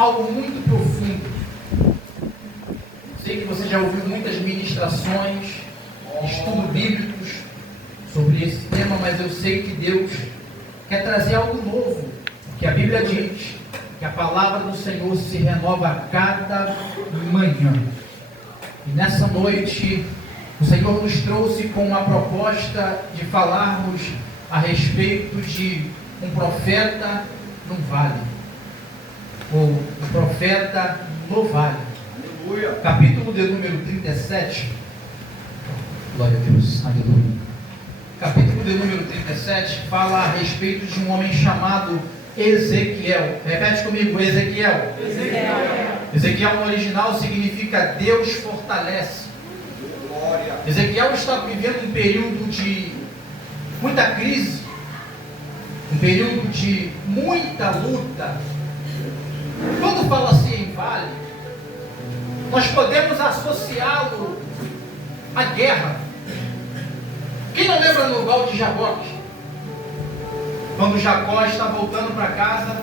algo muito profundo. Sei que você já ouviu muitas ministrações, estudos bíblicos sobre esse tema, mas eu sei que Deus quer trazer algo novo, porque a Bíblia diz que a palavra do Senhor se renova a cada manhã. E nessa noite, o Senhor nos trouxe com uma proposta de falarmos a respeito de um profeta no vale, ou um profeta no vale. Aleluia. Capítulo de número 37. Glória a Deus. Aleluia. Capítulo de número 37 fala a respeito de um homem chamado Ezequiel. Repete comigo, Ezequiel. Ezequiel no original significa Deus fortalece. Glória. Ezequiel está vivendo um período de muita crise, um período de muita luta. Quando fala-se em vale, nós podemos associá-lo à guerra. Quem não lembra no Val de Jaboque? Quando Jacó está voltando para casa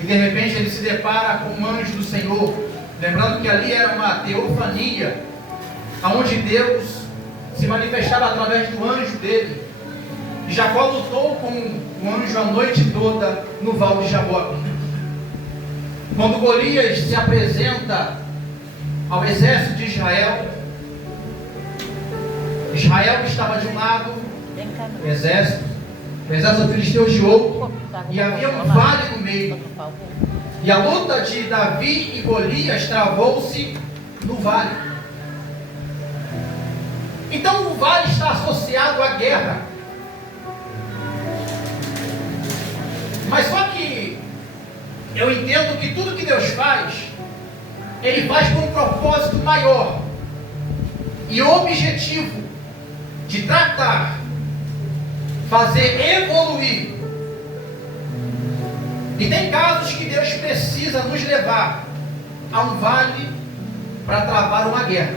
e de repente ele se depara com um anjo do Senhor, lembrando que ali era uma teofania, onde Deus se manifestava através do anjo dele. E Jacó lutou com o anjo a noite toda no Val de Jaboque. Quando Golias se apresenta ao exército de Israel, Israel estava de um lado, o exército filisteu de outro, e havia um vale no meio. E a luta de Davi e Golias travou-se no vale. Então o vale está associado à guerra. Mas só que eu entendo que tudo que Deus faz, Ele faz com um propósito maior e objetivo de tratar, fazer evoluir. E tem casos que Deus precisa nos levar a um vale para travar uma guerra.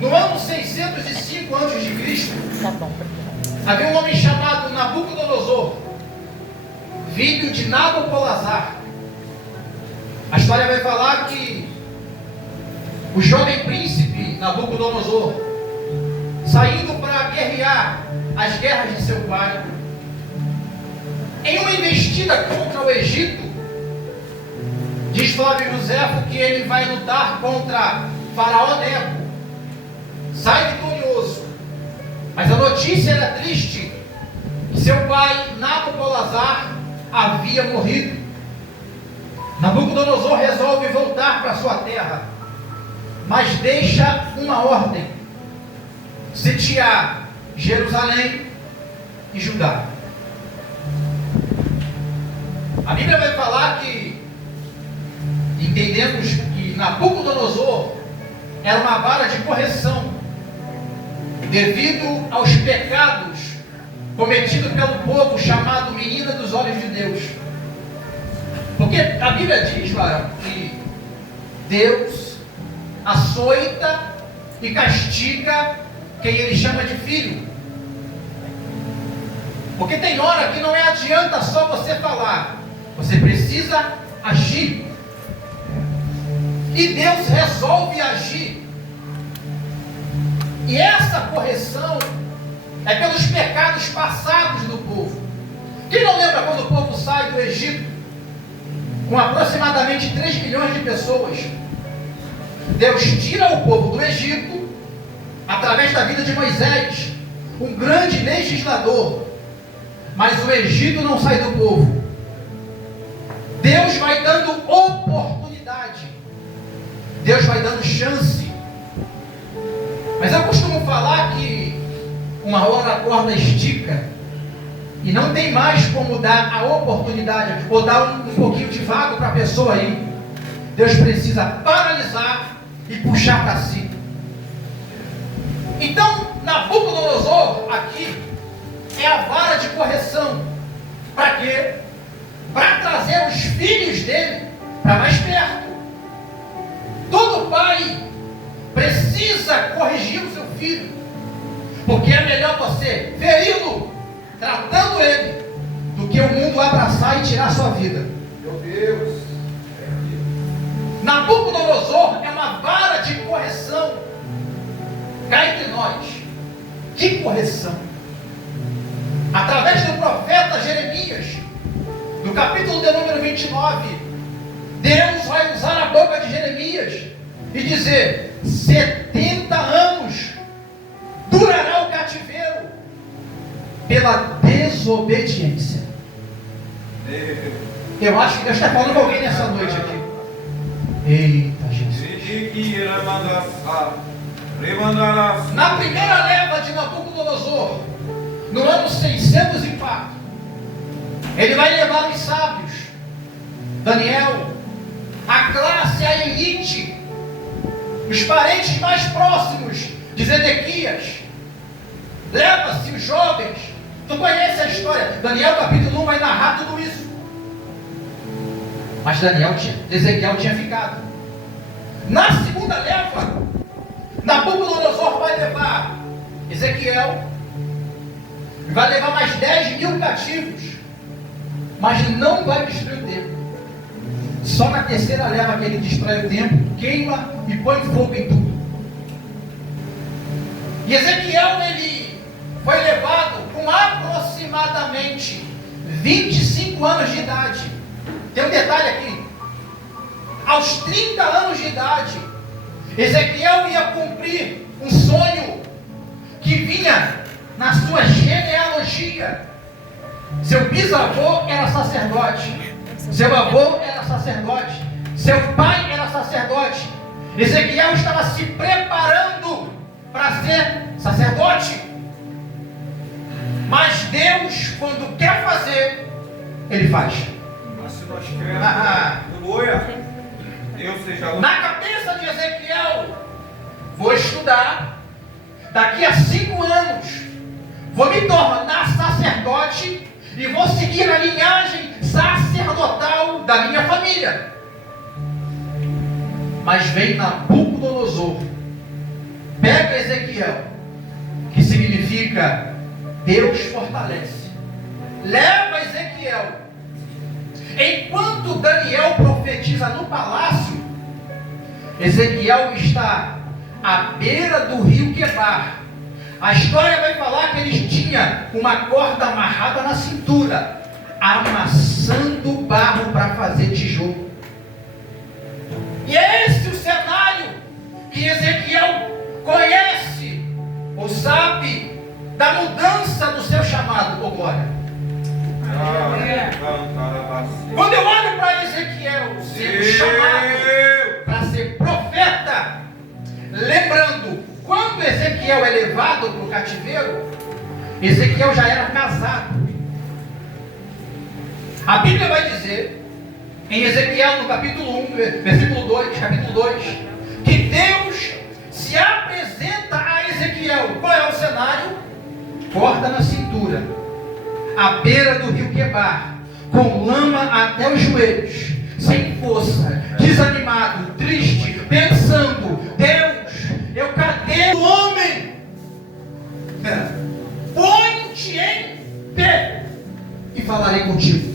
No ano 605 a.C., havia um homem chamado Nabucodonosor, filho de Nabopolassar. A história vai falar que o jovem príncipe Nabucodonosor, saindo para guerrear as guerras de seu pai, em uma investida contra o Egito, diz Flávio Josefo que ele vai lutar contra Faraó Neco, sai vitorioso. Mas a notícia era triste, que seu pai Nabopolassar havia morrido. Nabucodonosor resolve voltar para sua terra, mas deixa uma ordem: sitiar Jerusalém e Judá. A Bíblia vai falar que entendemos que Nabucodonosor era uma vara de correção devido aos pecados cometidos pelo povo chamado Menina dos Olhos de Deus. Porque a Bíblia diz, Lara, que Deus açoita e castiga quem Ele chama de filho. Porque tem hora que não adianta só você falar, você precisa agir. E Deus resolve agir. E essa correção é pelos pecados passados do povo. Quem não lembra quando o povo sai do Egito, com aproximadamente 3 milhões de pessoas? Deus tira o povo do Egito, através da vida de Moisés, um grande legislador. Mas o Egito não sai do povo. Deus vai dando oportunidade. Deus vai dando chance. Mas eu costumo falar que uma hora a corda estica e não tem mais como dar a oportunidade ou dar um pouquinho de vago para a pessoa aí. Deus precisa paralisar e puxar para si. Então Nabucodonosor aqui é a vara de correção. Para quê? Para trazer os filhos dele para mais perto. Todo pai precisa corrigir o seu filho, porque é melhor você feri-lo, tratando ele, do que o mundo abraçar e tirar sua sua vida. Meu Deus. Nabucodonosor é uma vara de correção. Cá entre nós. Que correção? Através do profeta Jeremias, no capítulo de número 29, Deus vai usar a boca de Jeremias e dizer: 70 anos durará o cativeiro pela desobediência. Eu acho que Deus está falando com alguém nessa noite aqui. Eita, Jesus. Na primeira leva de Nabucodonosor, no ano 604, ele vai levar os sábios, Daniel, a classe, a elite, os parentes mais próximos de Zedequias. Leva-se os jovens. Tu conhece a história. Daniel capítulo 1 vai narrar tudo isso. Mas Ezequiel tinha ficado. Na segunda leva, Nabucodonosor vai levar Ezequiel, vai levar mais 10.000 cativos, mas não vai destruir o templo. Só na terceira leva que ele destrói o templo, queima e põe fogo em tudo. E Ezequiel, ele foi levado com aproximadamente 25 anos de idade. Tem um detalhe aqui. Aos 30 anos de idade, Ezequiel ia cumprir um sonho que vinha na sua genealogia. Seu bisavô era sacerdote, seu avô era sacerdote, seu pai era sacerdote. Ezequiel estava se preparando para ser sacerdote. Mas Deus, quando quer fazer, Ele faz. Mas se nós queremos, Deus seja na cabeça de Ezequiel, vou estudar, daqui a 5 anos, vou me tornar sacerdote e vou seguir a linhagem sacerdotal da minha família. Mas vem Nabucodonosor, pega Ezequiel, que significa Deus fortalece, leva Ezequiel. Enquanto Daniel profetiza no palácio, Ezequiel está à beira do rio Quebar. A história vai falar que eles tinham uma corda amarrada na cintura, amassando barro para fazer tijolo. E é esse o cenário que Ezequiel conhece, ou sabe, da mudança do seu chamado. Oh, glória! Quando eu olho para Ezequiel sendo chamado para ser profeta, lembrando, quando Ezequiel é levado para o cativeiro, Ezequiel já era casado. A Bíblia vai dizer, em Ezequiel no capítulo 1, versículo 2, capítulo 2, que Deus se apresenta a Ezequiel. Qual é o cenário? Corda na cintura, à beira do rio Quebar, com lama até os joelhos, sem força, desanimado, triste, pensando: Deus, cadê o homem? Põe-te em pé e falarei contigo.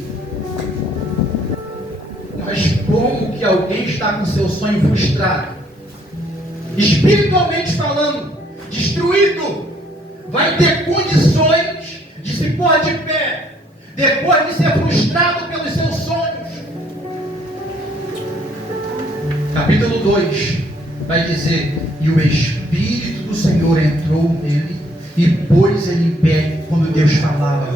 Mas como que alguém está com seu sonho frustrado, espiritualmente falando, destruído, vai ter condições de se pôr de pé, depois de ser frustrado pelos seus sonhos? Capítulo 2 vai dizer: e o Espírito do Senhor entrou nele e pôs ele em pé quando Deus falava.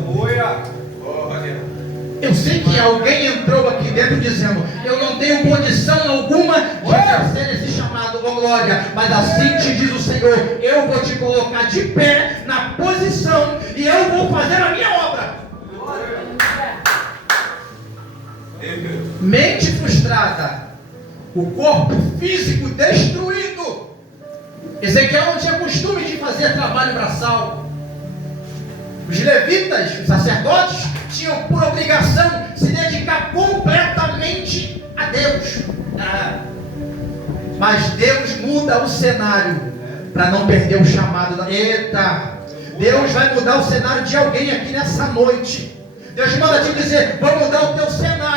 Eu sei que alguém entrou aqui dentro dizendo: eu não tenho condição alguma de exercer esse chamado, oh glória, mas assim te diz o Senhor: eu vou te colocar de pé na posição e eu vou fazer a minha obra. Mente frustrada, o corpo físico destruído. Ezequiel não tinha costume de fazer trabalho braçal. Os levitas, os sacerdotes, tinham por obrigação se dedicar completamente a Deus. Mas Deus muda o cenário para não perder o chamado. Eita! Deus vai mudar o cenário de alguém aqui nessa noite. Deus manda te dizer: vou mudar o teu cenário.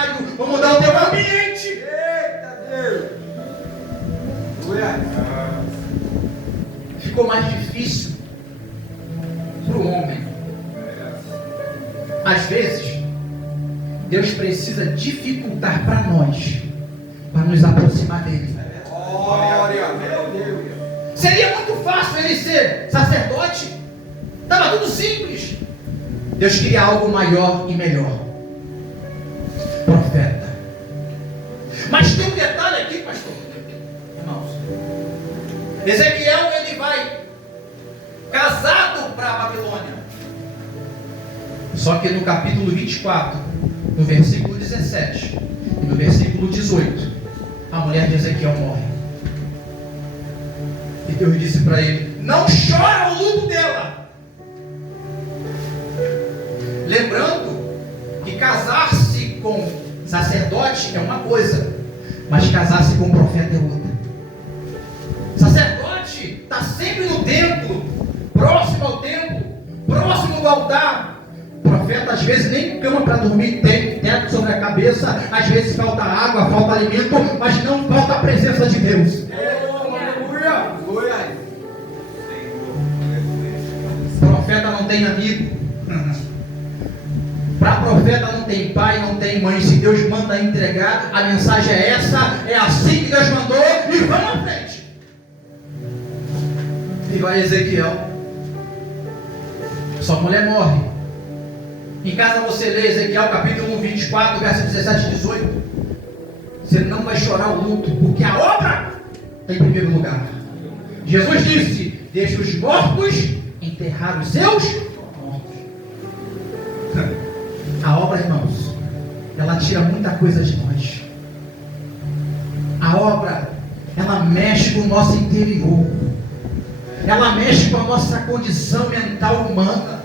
Deus precisa dificultar para nós, para nos aproximar dele. Glória, meu Deus. Seria muito fácil ele ser sacerdote. Estava tudo simples. Deus queria algo maior e melhor. Profeta. Mas tem um detalhe aqui, pastor. Irmãos. Ezequiel, ele vai casado para a Babilônia. Só que no capítulo 24, no versículo 17 e no versículo 18, a mulher de Ezequiel morre. E Deus disse para ele: não chora o luto dela. Lembrando que casar-se com sacerdote é uma coisa, mas casar-se com profeta é outra. Sacerdote está sempre no templo, próximo ao templo, próximo do altar. Profeta às vezes nem cama para dormir tem, teto sobre a cabeça, às vezes falta água, falta alimento, mas não falta a presença de Deus. Profeta não tem amigo. Para profeta não tem pai, não tem mãe. Se Deus manda entregar, a mensagem é essa, é assim que Deus mandou, e vamos à frente. E vai Ezequiel. Sua mulher morre. Em casa você lê Ezequiel capítulo 24, verso 17 e 18. Você não vai chorar o luto, porque a obra está em primeiro lugar. Jesus disse: deixa os mortos enterrar os seus mortos. A obra, irmãos, ela tira muita coisa de nós. A obra, ela mexe com o nosso interior. Ela mexe com a nossa condição mental humana.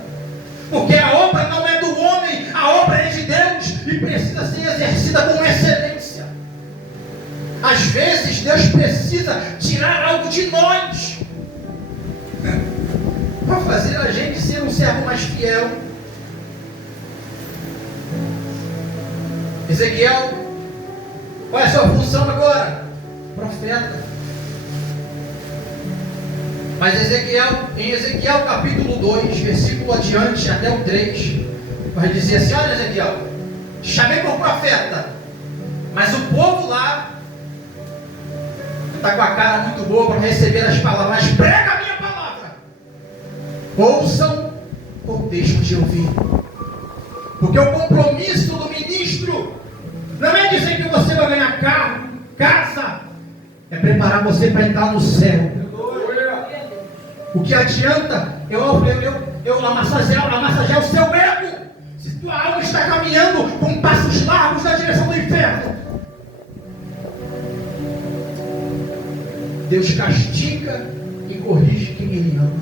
Porque a obra não é do homem, a obra é de Deus e precisa ser exercida com excelência. Às vezes Deus precisa tirar algo de nós para fazer a gente ser um servo mais fiel. Ezequiel, qual é a sua função agora? Profeta. Mas Ezequiel, em Ezequiel capítulo 2, versículo adiante até o 3, vai dizer assim: olha Ezequiel, chamei por profeta, mas o povo lá está com a cara muito boa para receber as palavras. Mas prega a minha palavra, ouçam ou deixam de ouvir. Porque o compromisso do ministro não é dizer que você vai ganhar carro, casa, é preparar você para entrar no céu. O que adianta eu massagear o seu ego, se tua alma está caminhando com passos largos na direção do inferno? Deus castiga e corrige quem Ele ama.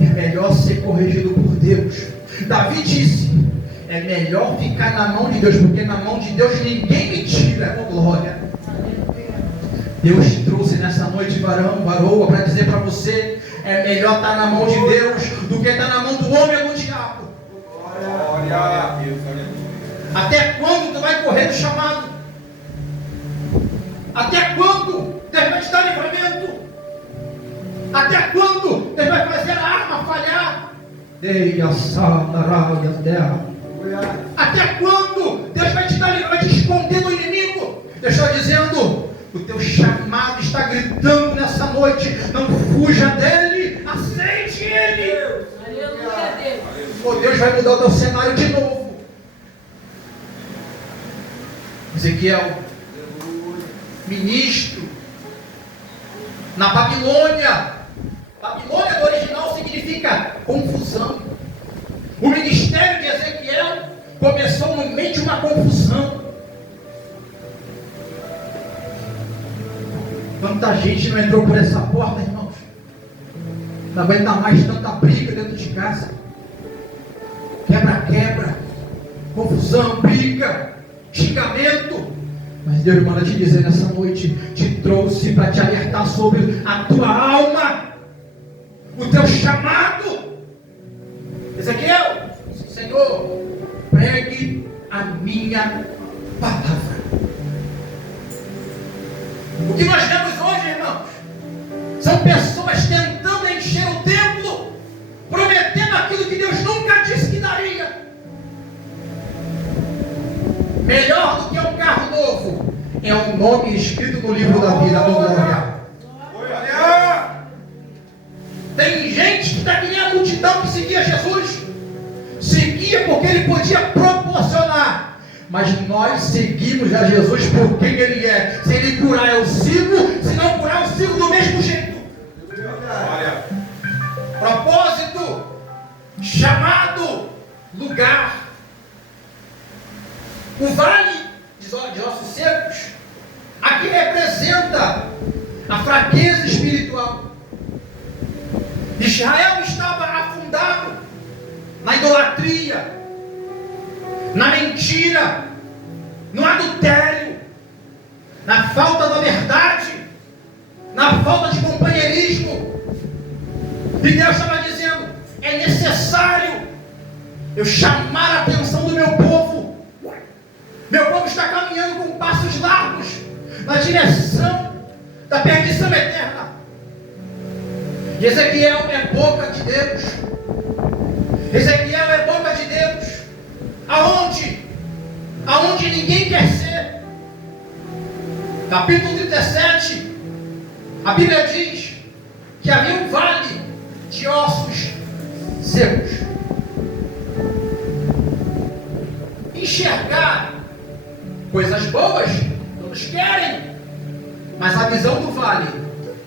É melhor ser corrigido por Deus. Davi disse: é melhor ficar na mão de Deus, porque na mão de Deus ninguém me tira. Oh, glória. Deus trouxe nessa noite varoa para dizer para você: é melhor estar na mão de Deus do que estar na mão do homem ou do diabo. Glória a Deus. Até quando tu vai correr do chamado? Até quando Deus vai te dar livramento? Até quando Deus vai fazer a arma falhar? Ei, a salda, terra. Até quando Deus vai te dar livramento, vai te esconder do inimigo? Eu estou dizendo: o teu chamado está gritando nessa noite. Não fuja dele, aceite ele. Aleluia, Deus. Oh, Deus vai mudar o teu cenário de novo. Ezequiel, ministro na Babilônia. Babilônia do original significa confusão. O ministério de Ezequiel começou no meio de uma confusão. Quanta gente não entrou por essa porta, irmãos? Não aguenta mais tanta briga dentro de casa. Quebra, confusão, briga, xingamento. Mas Deus manda te dizer nessa noite: te trouxe para te alertar sobre a tua alma, o teu chamado. Ezequiel, Senhor, pregue a minha palavra. O que nós vemos hoje, irmãos, são pessoas tentando encher o templo, prometendo aquilo que Deus nunca disse que daria. Melhor do que um carro novo é um nome escrito no livro da vida. Glória. Tem gente que está que nem a multidão que seguia Jesus. Seguia porque ele podia proporcionar. Mas nós seguimos a Jesus por quem ele é. Se ele curar, eu sigo. Se não curar, eu sigo do mesmo jeito. Propósito, chamado, lugar. O vale de ossos secos aqui representa a fraqueza espiritual. Israel estava afundado na idolatria, na mentira, no adultério, na falta da verdade, na falta de companheirismo. E Deus estava dizendo: é necessário eu chamar a atenção do meu povo. Meu povo está caminhando com passos largos na direção da perdição eterna. E Ezequiel é boca de Deus. Ezequiel é boca de Deus. Aonde? Aonde ninguém quer ser. Capítulo 37, a Bíblia diz que havia um vale de ossos secos. Enxergar coisas boas todos querem, mas a visão do vale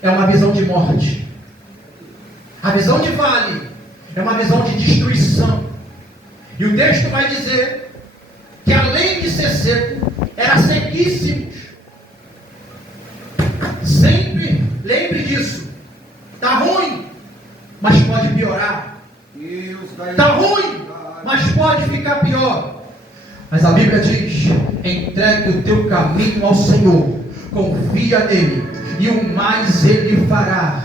é uma visão de morte. A visão de vale é uma visão de destruição. E o texto vai dizer que além de ser seco, era sequíssimos. Sempre lembre disso. Está ruim, mas pode piorar. Está ruim, mas pode ficar pior. Mas a Bíblia diz: entregue o teu caminho ao Senhor, confia nele, e o mais ele fará.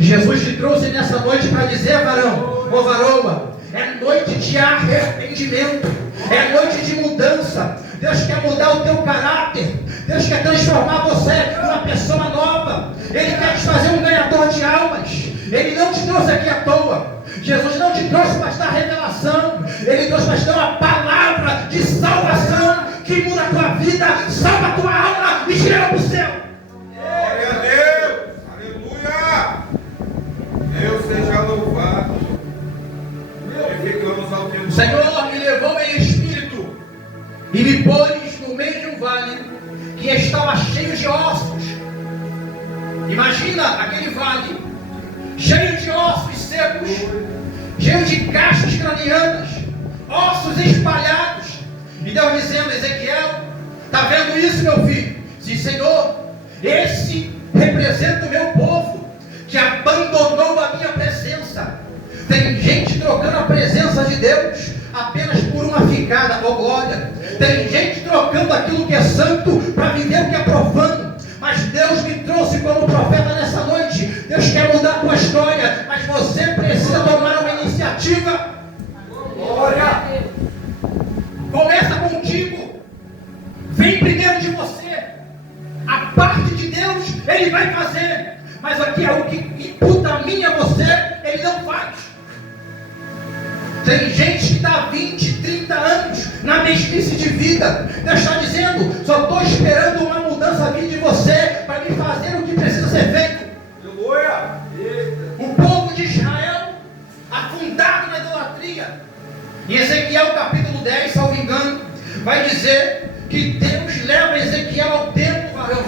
Jesus te trouxe nessa noite para dizer, varão, ou varoa, é noite de arrependimento, é noite de mudança. Deus quer mudar o teu caráter, Deus quer transformar você numa pessoa nova. Ele quer te fazer um ganhador de almas. Ele não te trouxe aqui à toa. Jesus não te trouxe para te dar revelação, Ele trouxe para te dar uma palavra de salvação que muda a tua vida, salva a tua alma e te leva para o céu. Glória a Deus, aleluia. Deus seja louvado. Glorificamos ao teu nome. O Senhor me levou em espírito e me pôs no meio de um vale que estava cheio de ossos. Imagina aquele vale cheio de ossos secos, cheio de caixas cranianas, ossos espalhados. E Deus dizendo: Ezequiel, está vendo isso, meu filho? Sim, Senhor, esse representa o meu povo que abandonou a minha presença. Tem gente trocando a presença de Deus apenas por uma ficada, oh glória. Tem gente trocando aquilo que é santo para viver o que é profano. Mas Deus me trouxe como profeta nessa noite. Deus quer mudar a tua história, mas você precisa tomar uma iniciativa. Glória! Começa contigo. Vem primeiro de você. A parte de Deus Ele vai fazer, mas aqui é o que imputa a mim e a você, Ele não faz. Tem gente que está há 20, 30 anos na mesmice de vida. Deus está dizendo: só estou esperando uma mudança vir de você para me fazer o que precisa ser feito. Aleluia. O povo de Israel afundado na idolatria. Em Ezequiel capítulo 10, salvo engano, vai dizer que Deus leva Ezequiel ao templo, varão.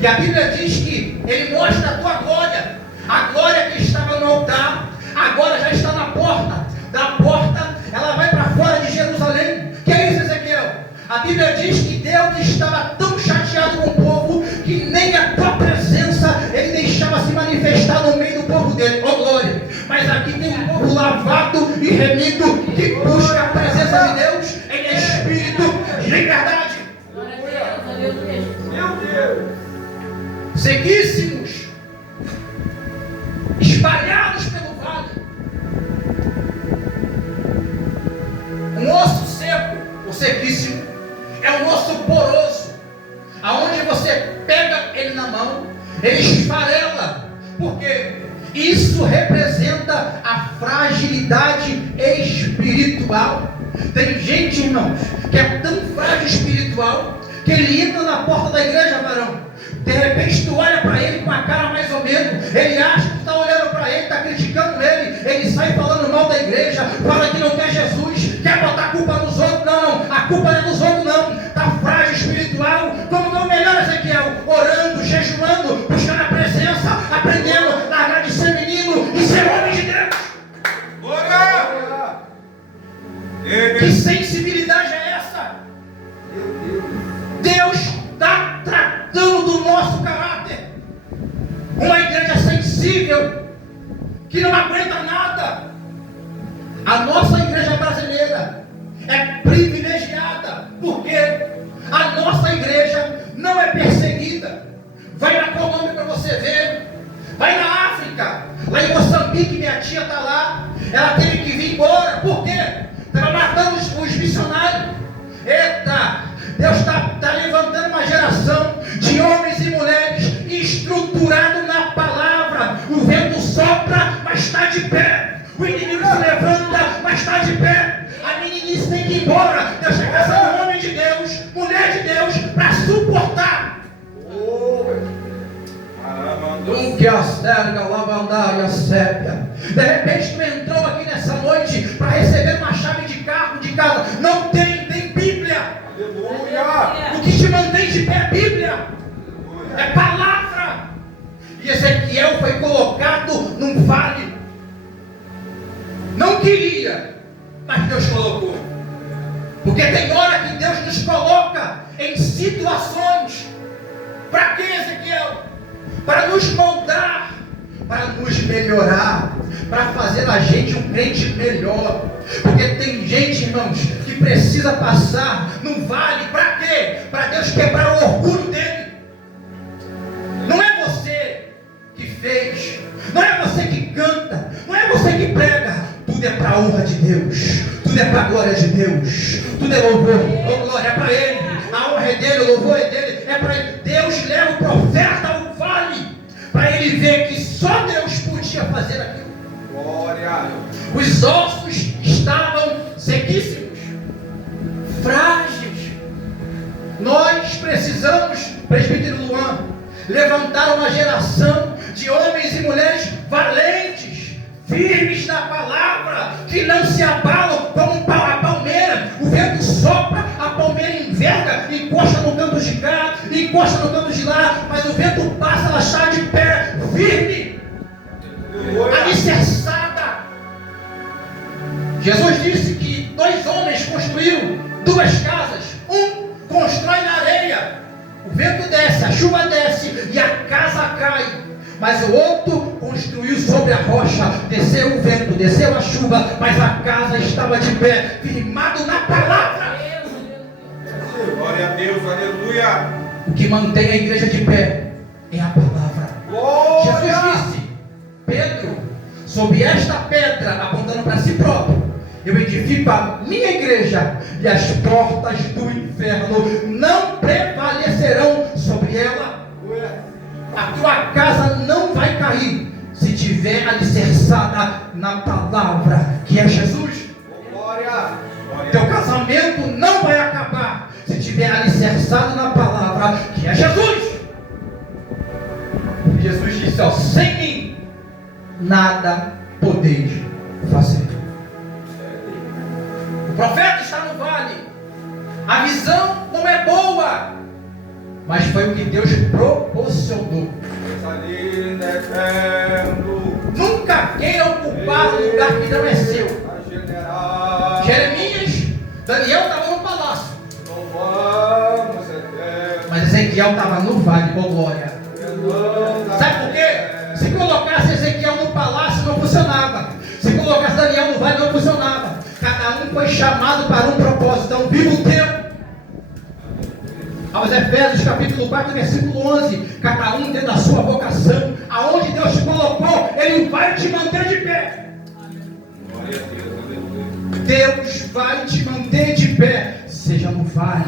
E a Bíblia diz que Ele mostra a tua glória. A glória que estava no altar, agora já está na porta. Da porta, ela vai para fora de Jerusalém. Que é isso, Ezequiel? A Bíblia diz que Deus estava tão chateado com o povo que nem a tua presença Ele deixava se manifestar no meio do povo dele. Oh glória! Mas aqui tem um povo lavado e remido que busca a presença de Deus em espírito e em verdade. Meu Deus. Sequíssimos, espalhados pelo vale. Um osso seco, o sequíssimo, é um osso poroso, aonde você pega ele na mão, ele esfarela, porque isso representa a fragilidade espiritual. Tem gente, irmãos, que é tão frágil espiritualmente espiritual, que ele entra na porta da igreja, varão. De repente tu olha para ele com a cara mais ou menos, ele acha que tu está olhando para ele, está criticando ele sai falando mal da igreja, fala que não quer Jesus, quer botar a culpa nos outros. Não, a culpa não é dos outros não, está frágil espiritual. Como não melhor, Ezequiel? Orando, jejuando, buscando a presença, aprendendo a largar de ser menino e ser homem de Deus. Glória! Que sensibilidade é essa? Deus está tratando do nosso caráter. Uma igreja sensível, que não aguenta nada. A nossa igreja brasileira é privilegiada, porque a nossa igreja não é perseguida. Vai na Colômbia para você ver, vai na África, lá em Moçambique, minha tia está lá, ela teve que vir embora. Por quê? Estava matando os missionários. Eita, Deus está levantando uma geração de homens e mulheres estruturados na palavra. O vento sopra, mas está de pé. O inimigo se levanta, mas está de pé. A meninice tem que ir embora. Deus está caçando um homem de Deus, mulher de Deus, para suportar. Que a serga, lavandária, sépia. De repente tu entrou aqui nessa noite para receber uma chave de carro, de casa. Não tem Bíblia. Aleluia! O que te mantém de pé é Bíblia, é palavra. E Ezequiel foi colocado num vale. Não queria, mas Deus colocou. Porque tem hora que Deus nos coloca em situações. Para quê, Ezequiel? Para nos moldar, para nos melhorar, para fazer a gente um crente melhor. Porque tem gente, irmãos, que precisa passar num vale. Para quê? Para Deus quebrar o orgulho dele. Não é você que fez, não é você que canta, não é você que prega. Tudo é para a honra de Deus, tudo é para a glória de Deus, tudo é louvor. Oh, glória é para Ele, a honra é dele, o louvor é dele, é para Ele. Deus leva o profeta ao vale para ele ver que só Deus podia fazer aquilo. Glória! Os ossos estavam sequíssimos, frágeis. Nós precisamos, presbítero Luan, levantar uma geração de homens e mulheres valentes, firmes na palavra, que não se abalam como a palmeira. O vento sopra, a palmeira enverga, encosta no canto de cá, encosta no canto de lá, mas o vento passa, ela está de pé, firme, alicerçada. Jesus disse que 2 homens construíram 2 casas. Um constrói na areia, o vento desce, a chuva desce e a casa cai. Mas o outro construiu sobre a rocha, desceu o vento, desceu a chuva, mas a casa estava de pé, firmado na palavra. Glória a Deus, aleluia! O que mantém a igreja de pé é a palavra. Glória! Jesus disse: Pedro, sob esta pedra, apontando para si próprio, eu edifico a minha igreja, e as portas do inferno não prevalecerão sobre ela. A tua casa não vai cair se tiver alicerçada na palavra, que é Jesus. Glória! Teu casamento não vai acabar se tiver alicerçado na palavra, que é Jesus. Jesus disse: ó, sem mim nada podeis fazer. O profeta está no vale, a visão não é boa, mas foi o que Deus proporcionou. Nunca queira ocupar um lugar que não é seu. Jeremias, Daniel estava no palácio, mas Ezequiel estava no vale, com glória. Sabe por quê? Se colocasse Ezequiel no palácio, não funcionava. Se colocasse Daniel no vale, não funcionava. Cada um foi chamado para um propósito. Então, viva o tempo. Aos Efésios capítulo 4, versículo 11. Cada um dentro da sua vocação, aonde Deus te colocou, Ele vai te manter de pé. Deus vai te manter de pé. Seja no vale,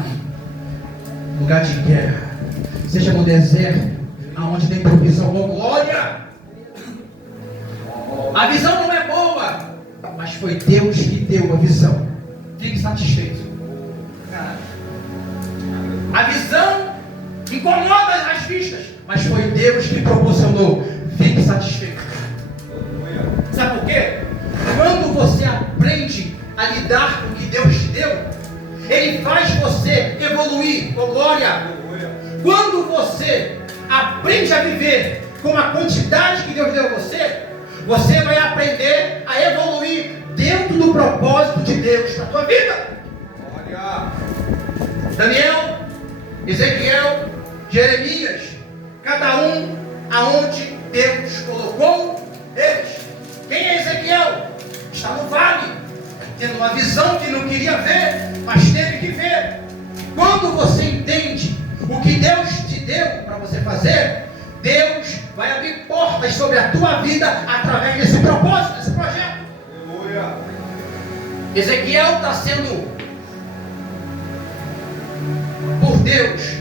lugar de guerra, seja no deserto, aonde tem provisão. Oh, glória! A visão não é boa, mas foi Deus que deu a visão. Fique satisfeito. incomoda as vistas, mas foi Deus que proporcionou. Fique satisfeito. Sabe por quê? Quando você aprende a lidar com o que Deus te deu, Ele faz você evoluir. Oh, glória! Quando você aprende a viver com a quantidade que Deus deu a você, você vai aprender a evoluir dentro do propósito de Deus para a tua vida. Glória. Daniel, Ezequiel, Jeremias, cada um aonde Deus colocou eles. Quem é Ezequiel? Está no vale, tendo uma visão que não queria ver, mas teve que ver. Quando você entende o que Deus te deu para você fazer, Deus vai abrir portas sobre a tua vida através desse propósito, desse projeto. Aleluia. Ezequiel está sendo, por Deus,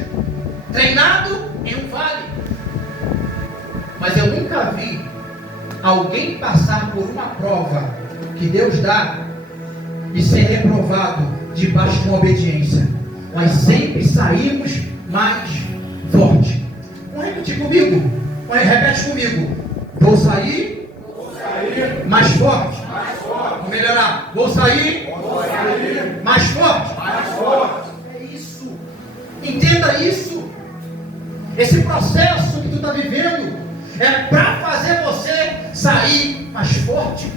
treinado em um vale. Mas eu nunca vi alguém passar por uma prova que Deus dá e ser reprovado debaixo de uma obediência. Nós sempre saímos mais forte. Vamos repetir comigo? Repete comigo. Vou sair mais forte. Vou melhorar. Vou sair mais forte. É isso. Entenda isso. Esse processo que tu está vivendo é para fazer você sair mais forte.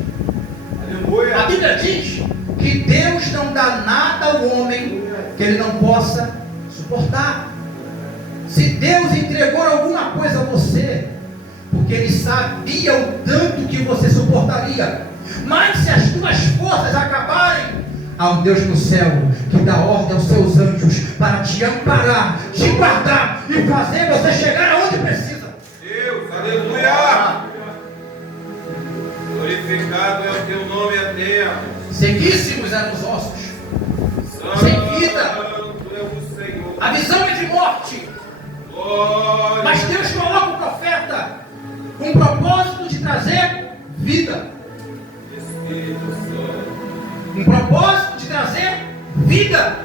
Aleluia. A Bíblia diz que Deus não dá nada ao homem que ele não possa suportar. Se Deus entregou alguma coisa a você, porque Ele sabia o tanto que você suportaria. Mas se as tuas forças acabarem, há um Deus no céu que dá ordem aos seus anjos para te amparar, te guardar e fazer você chegar aonde precisa. Deus, aleluia. Glorificado é o teu nome eterno. Sequíssimos eram os ossos, sem vida. A visão é de morte. Glória. Mas Deus coloca o profeta com o propósito de trazer vida. Espírito Santo. Um propósito de trazer vida.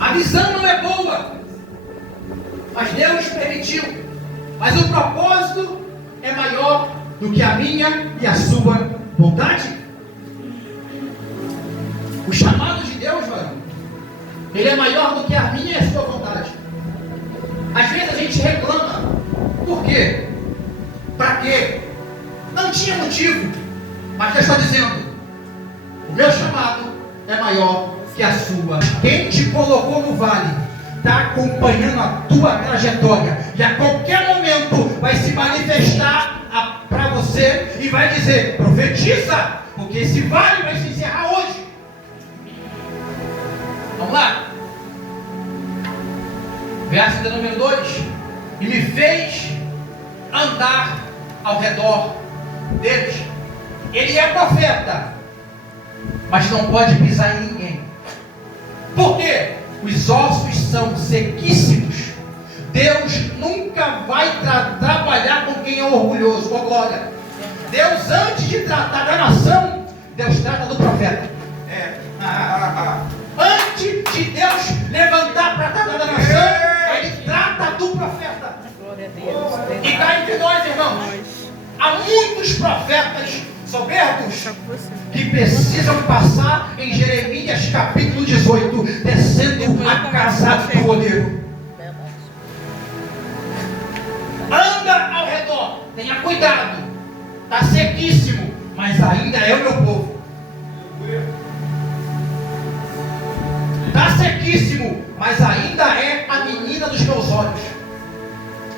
A visão não é boa, mas Deus permitiu. Mas o propósito é maior do que a minha e a sua vontade. O chamado de Deus, varão, ele é maior do que a minha e a sua vontade. Às vezes a gente reclama. Por quê? Para quê? Não tinha motivo. Mas Deus está dizendo: o meu chamado é maior que a sua. Quem te colocou no vale está acompanhando a tua trajetória. E a qualquer momento vai se manifestar para você e vai dizer: profetiza, porque esse vale vai se encerrar hoje. Vamos lá. Verso de número 2: e me fez andar ao redor deles. Ele é profeta, mas não pode pisar em ninguém. Por quê? Os ossos são sequíssimos. Deus nunca vai trabalhar com quem é orgulhoso. Oh, glória. Deus, antes de tratar da nação, Deus trata do profeta. Antes de Deus levantar para tratar da nação, Ele trata do profeta. E cá entre nós, irmãos, há muitos profetas soberbos que precisam passar em Jeremias capítulo 18, descendo a casa do oleiro. Anda ao redor, tenha cuidado, está sequíssimo, mas ainda é o meu povo. Está sequíssimo, mas ainda é a menina dos meus olhos.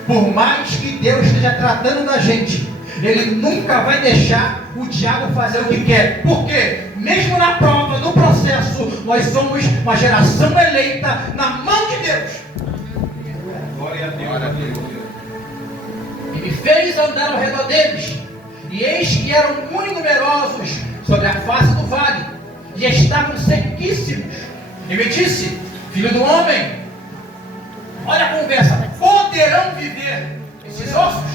Por mais que Deus esteja tratando da gente, Ele nunca vai deixar o diabo fazer o que quer. Por quê? Mesmo na prova, no processo, nós somos uma geração eleita na mão de Deus. Glória a Deus. E me fez andar ao redor deles, e eis que eram muito numerosos sobre a face do vale, e estavam sequíssimos. E me disse: filho do homem, olha a conversa, poderão viver esses ossos?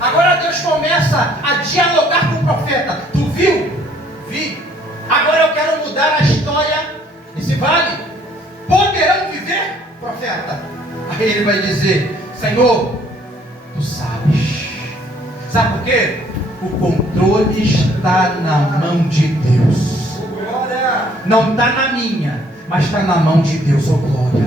Agora Deus começa a dialogar com o profeta. Tu viu? Vi. Agora eu quero mudar a história desse vale. Poderão viver, profeta? Aí ele vai dizer: Senhor, tu sabes. Sabe por quê? O controle está na mão de Deus. Não está na minha, mas está na mão de Deus, oh glória.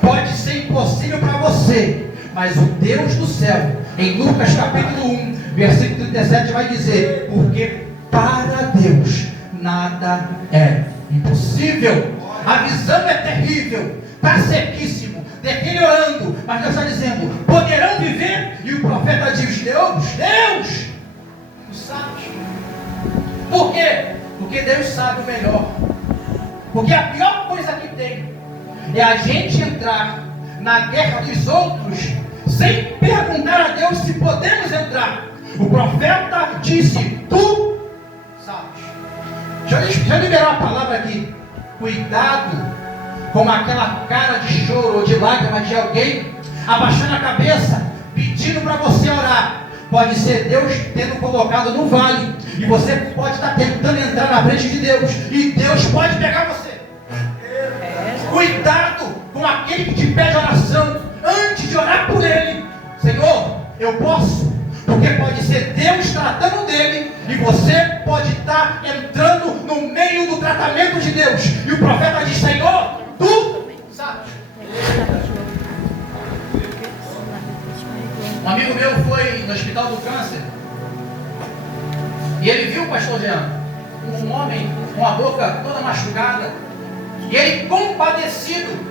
Pode ser impossível para você, mas o Deus do céu, em Lucas capítulo 1, versículo 37, vai dizer: porque para Deus nada é impossível. A visão é terrível, está sequíssimo, deteriorando, mas Deus está dizendo: poderão viver? E o profeta diz: Deus, tu sabes. Por quê? Porque Deus sabe o melhor. Porque a pior coisa que tem é a gente entrar na guerra dos outros sem perguntar a Deus se podemos entrar. O profeta disse: tu sabes. Deixa eu liberar a palavra aqui. Cuidado com aquela cara de choro ou de lágrima de alguém abaixando a cabeça, pedindo para você orar. Pode ser Deus tendo colocado no vale, e você pode estar tentando entrar na frente de Deus, e Deus pode pegar você. Cuidado com aquele que te pede oração, antes de orar por ele: Senhor, eu posso? Porque pode ser Deus tratando dele, e você pode estar entrando no meio do tratamento de Deus. E o profeta diz: Senhor, tu sabes. Um amigo meu foi no hospital do câncer, e ele viu o pastor Jean, um homem com a boca toda machucada, e ele, compadecido,